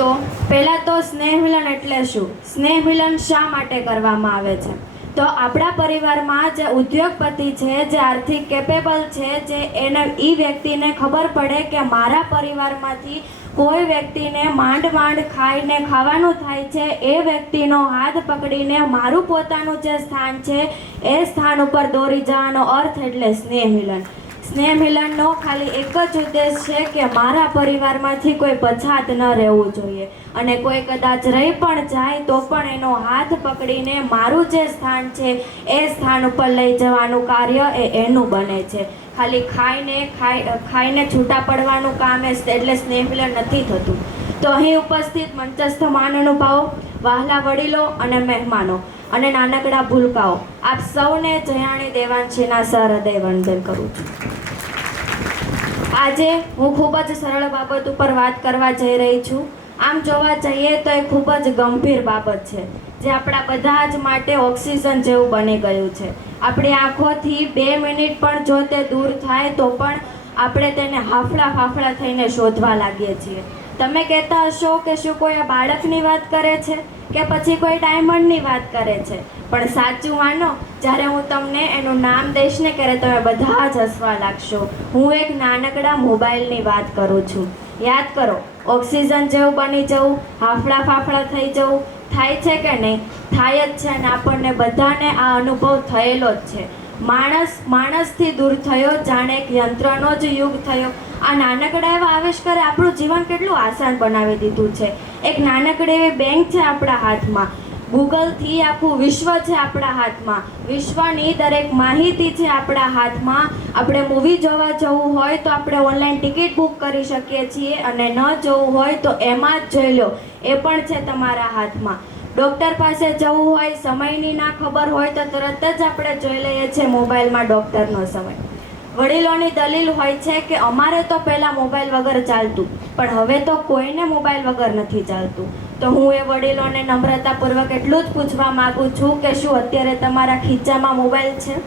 તો પહેલાં તો સ્નેહ મિલન એટલે શું? સ્નેહ મિલન શા માટે કરવામાં આવે છે? તો આપણા પરિવારમાં જે ઉદ્યોગપતિ છે, જે આર્થિક કેપેબલ છે, જે એ વ્યક્તિને ખબર પડે કે મારા પરિવારમાંથી કોઈ વ્યક્તિને માંડ ખાઈને ખાવાનું થાય છે, એ વ્યક્તિનો હાથ પકડીને મારું પોતાનું જે સ્થાન છે એ સ્થાન ઉપર દોરી જવાનો અર્થ એટલે સ્નેહ મિલન. સ્નેહ મિલનનો ખાલી એક જ ઉદ્દેશ છે કે મારા પરિવારમાંથી કોઈ પછાત ન રહેવું જોઈએ, અને કોઈ કદાચ રહી પણ જાય તો પણ એનો હાથ પકડીને મારું જે સ્થાન છે એ સ્થાન ઉપર લઈ જવાનું કાર્ય એનું બને છે. ખાલી ખાઈને છૂટા પડવાનું કામ એટલે સ્નેહ મિલન નથી થતું. તો અહીં ઉપસ્થિત મંચસ્થ મહાનુભાવો, વહાલા વડીલો અને મહેમાનો અને નાનકડા ભૂલકાઓ, આપ સૌને જયાણી દેવાંશીના સહૃદય વંદન કરું છું. આજે હું ખૂબ જ સરળ બાબત ઉપર વાત કરવા જઈ રહી છું. આમ જોવા જઈએ તો એ ખૂબ જ ગંભીર બાબત છે, જે આપણા બધા જ માટે ઓક્સિજન જેવું બની ગયું છે. આપણી આંખોથી 2 મિનિટ પણ જો તે દૂર થાય તો પણ આપણે તેને હાફળા થઈને શોધવા લાગીએ છીએ. તમે કહેતા હશો કે શું કોઈ આ બાળકની વાત કરે છે કે પછી કોઈ ડાયમંડની વાત કરે છે? પણ સાચું માનો, જ્યારે હું તમને એનું નામ દઈશ ને ત્યારે તમે બધા જ હસવા લાગશો. હું એક નાનકડા મોબાઈલની વાત કરું છું. યાદ કરો, ઓક્સિજન જેવું બની જવું, હાફળા થઈ જવું થાય છે કે નહીં? થાય જ છે, અને આપણને બધાને આ અનુભવ થયેલો જ છે. માણસથી દૂર થયો, જાણે એક યંત્રનો જ યુગ થયો. આ નાનકડા એવા આવિષ્કારે આપણું જીવન કેટલું આસાન બનાવી દીધું છે. એક નાનકડી એવી બેંક છે આપણા હાથમાં, ગૂગલથી આખું વિશ્વ છે આપણા હાથમાં, વિશ્વની દરેક માહિતી છે આપણા હાથમાં. આપણે મૂવી જોવા જવું હોય તો આપણે ઓનલાઈન ટિકિટ બુક કરી શકીએ છીએ, અને ન જવું હોય તો એમાં જ જોઈ લો, એ પણ છે તમારા હાથમાં. ડૉક્ટર પાસે જવું હોય, સમયની ના ખબર હોય તો તરત જ આપણે જોઈ લઈએ છીએ મોબાઈલમાં ડૉક્ટરનો સમય. વડીલોની દલીલ હોય છે કે અમારે તો પહેલાં મોબાઈલ વગર ચાલતું, પણ હવે તો કોઈને મોબાઈલ વગર નથી ચાલતું. તો હું એ વડીલોને નમ્રતાપૂર્વક એટલું જ પૂછવા માગું છું કે શું અત્યારે તમારા ખીચામાં મોબાઈલ છે?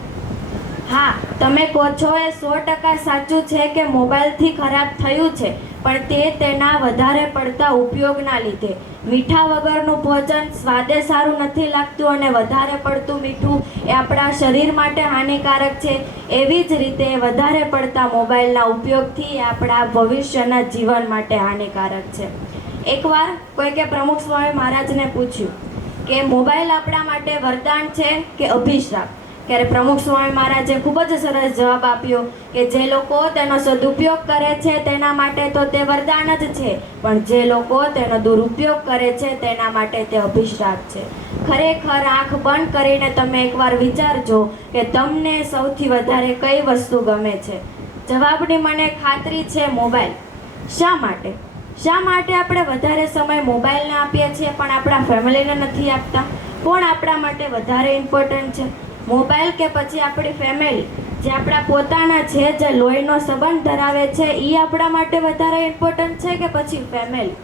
હા, તમે કહો છો એ 100% સાચું છે કે મોબાઈલથી ખરાબ થયું છે, પણ તે તેના વધારે પડતા ઉપયોગના લીધે. મીઠા વગરનું ભોજન સ્વાદે સારું નથી લાગતું, અને વધારે પડતું મીઠું એ આપણા શરીર માટે હાનિકારક છે. એવી જ રીતે વધારે પડતા મોબાઈલના ઉપયોગથી આપણા ભવિષ્યના જીવન માટે હાનિકારક છે. એકવાર કોઈકે પ્રમુખ સ્વામી મહારાજને પૂછ્યું કે મોબાઈલ આપણા માટે વરદાન છે કે અભિશ્રાપ? ત્યારે પ્રમુખ સ્વામી મહારાજે ખૂબ જ સરસ જવાબ આપ્યો કે જે લોકો તેનો સદુપયોગ કરે છે તેના માટે તો તે વરદાન જ છે, પણ જે લોકો તેનો દુરુપયોગ કરે છે તેના માટે તે અભિશ્રાપ છે. ખરેખર આંખ બંધ કરીને તમે એકવાર વિચારજો કે તમને સૌથી વધારે કઈ વસ્તુ ગમે છે. જવાબની મને ખાતરી છે, મોબાઈલ. શા માટે આપણે વધારે સમય મોબાઈલને આપીએ છીએ પણ આપણા ફેમિલીને નથી આપતા? કોણ આપણા માટે વધારે ઇમ્પોર્ટન્ટ છે, મોબાઈલ કે પછી આપણી ફેમિલી? જે આપણા પોતાના છે, જે લોહીનો સંબંધ ધરાવે છે, એ આપણા માટે વધારે ઇમ્પોર્ટન્ટ છે કે પછી ફેમિલી?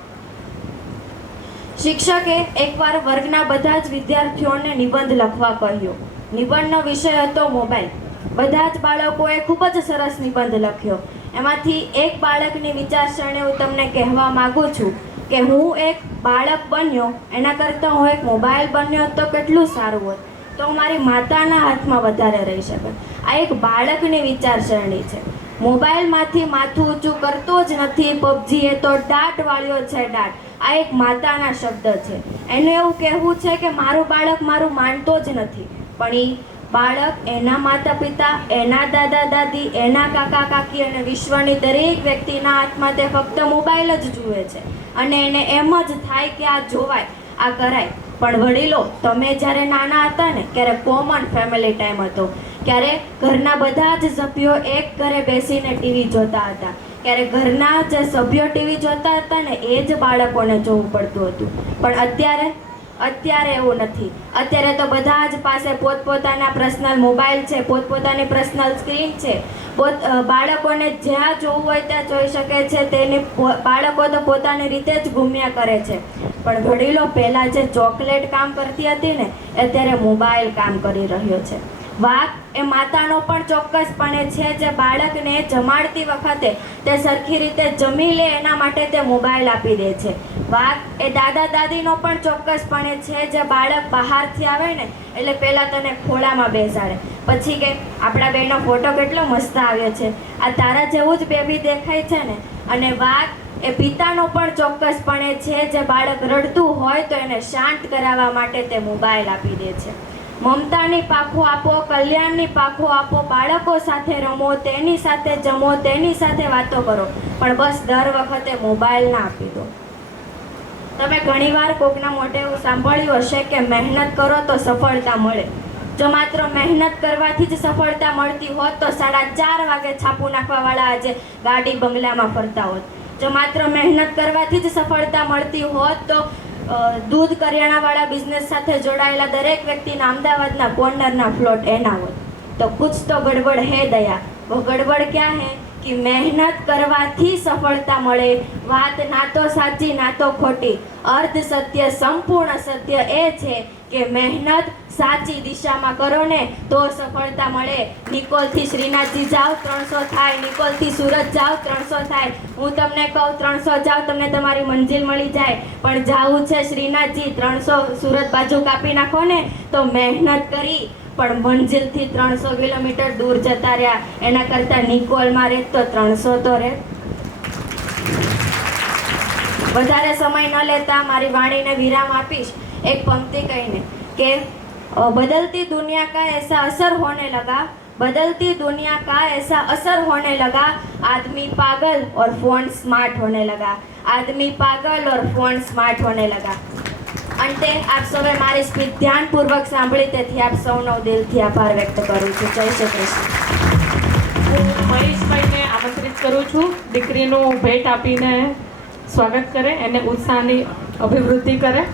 શિક્ષકે એકવાર વર્ગના બધા જ વિદ્યાર્થીઓને નિબંધ લખવા કહ્યો. નિબંધનો વિષય હતો મોબાઈલ. બધા જ બાળકોએ ખૂબ જ સરસ નિબંધ લખ્યો. એમાંથી એક બાળકની વિચારસરણી હું તમને કહેવા માગું છું કે હું એક બાળક બન્યો એના કરતાં હું એક મોબાઈલ બન્યો તો કેટલું સારું હોત, તો હું મારી માતાના હાથમાં વધારે રહી શકત. આ એક બાળકની વિચારસરણી છે. મોબાઈલમાંથી માથું ઊંચું કરતો જ નથી, પબજી એ તો દાટ વાળ્યો છે, દાટ. આ એક માતાના શબ્દ છે. એનું એવું કહેવું છે કે મારું બાળક મારું માનતો જ નથી, પણ એ બાળક એના માતા પિતા, એના દાદા દાદી, એના કાકા કાકી અને વિશ્વની દરેક વ્યક્તિના હાથમાં તે ફક્ત મોબાઈલ જ જુએ છે, અને એને એમ જ થાય કે આ જોવાય, આ કરાય. પણ વડીલો, તમે જ્યારે નાના હતા ને ત્યારે કોમન ફેમિલી ટાઈમ હતો, ત્યારે ઘરના બધા જ સભ્યો એક ઘરે બેસીને ટીવી જોતા હતા. ત્યારે ઘરના જે સભ્યો ટીવી જોતા હતા ને એ જ બાળકોને જોવું પડતું હતું. પણ અત્યારે એવું નથી. અત્યારે તો બધા જ પાસે પોતપોતાના પર્સનલ મોબાઈલ છે, પોતપોતાની પર્સનલ સ્ક્રીન છે. બાળકોને જ્યાં જોવું હોય ત્યાં જોઈ શકે છે. તેની બાળકો તો પોતાની રીતે જ ઘૂમ્યા કરે છે. પણ વડીલો, પહેલાં જે ચોકલેટ કામ કરતી હતી ને, અત્યારે મોબાઈલ કામ કરી રહ્યો છે. વાક એ માતાનો પણ ચોક્કસપણે છે, જે બાળકને જમાડતી વખતે તે સરખી રીતે જમી લે એના માટે તે મોબાઈલ આપી દે છે. વાક એ દાદા દાદીનો પણ ચોક્કસપણે છે, જે બાળક બહારથી આવે ને એટલે પહેલાં તને ખોળામાં બેસાડે, પછી કે આપણા બેનો ફોટો કેટલો મસ્ત આવ્યો છે, આ તારા જેવું જ બેબી દેખાય છે ને. અને વાક એ પિતાનો પણ ચોક્કસપણે છે, જે બાળક રડતું હોય તો એને શાંત કરાવવા માટે તે મોબાઈલ આપી દે છે. મમતાની પાખો આપો, કલ્યાણની પાખો આપો, બાળકો સાથે રમો, તેની સાથે જમો, તેની સાથે વાતો કરો, પણ બસ દર વખતે મોબાઈલ ના આપી દો. તમે ઘણીવાર કોકના મોઢે એવું સાંભળ્યું હશે કે મહેનત કરો તો સફળતા મળે. જો માત્ર મહેનત કરવાથી જ સફળતા મળતી હોત તો 4:30 વાગે છાપું નાખવાવાળા આજે ગાડી બંગલામાં ફરતા હોત. જો માત્ર મહેનત કરવાથી જ સફળતા મળતી હોત તો दूध करियाणावाला बिजनेस साथे जोड़ाયેલા दरेक व्यक्तिना अमदावादना कॉर्नरना प्लॉट एना होत. तो कुछ तो गड़बड़ है दया. वो गड़बड़ क्या है कि मेहनत करवाथी सफलता मळे. वात ना तो साची ना तो खोटी, अर्ध सत्य संपूर्ण सत्य ए छे કે મહેનત સાચી દિશામાં કરો ને તો સફળતા મળે. નિકોલથી શ્રીનાથજી જાઓ 300 થાય, નિકોલથી સુરત જાઓ 300 થાય. હું તમને કહું 300 જાઓ તમને તમારી મંજિલ મળી જાય, પણ જાવું છે શ્રીનાથજી 300 સુરત બાજુ કાપી નાખો ને તો મહેનત કરી પણ મંજિલથી 300 કિલોમીટર દૂર જતા રહ્યા. એના કરતાં નિકોલમાં રહે તો 300 તો રહે. વધારે સમય ન લેતા મારી વાણીને વિરામ આપીશ एक पंक्ति कहीने कि बदलती दुनिया का ऐसा असर होने लगा, बदलती दुनिया का ऐसा असर होने लगा, आदमी पागल और फोन स्मार्ट होने लगा, आदमी पागल और फोन स्मार्ट होने लगा. अंते आप सौए मारी स्पीच ध्यानपूर्वक सांभળી તેથી આપ સૌનો દિલથી આભાર વ્યક્ત કરું છું. જય શ્રી કૃષ્ણ. હું મહેશભાઈને આમંત્રિત કરું છું દીકરીનું ભેટ આપીને સ્વાગત કરે, એને ઉત્સાહની અભિવૃદ્ધિ કરે.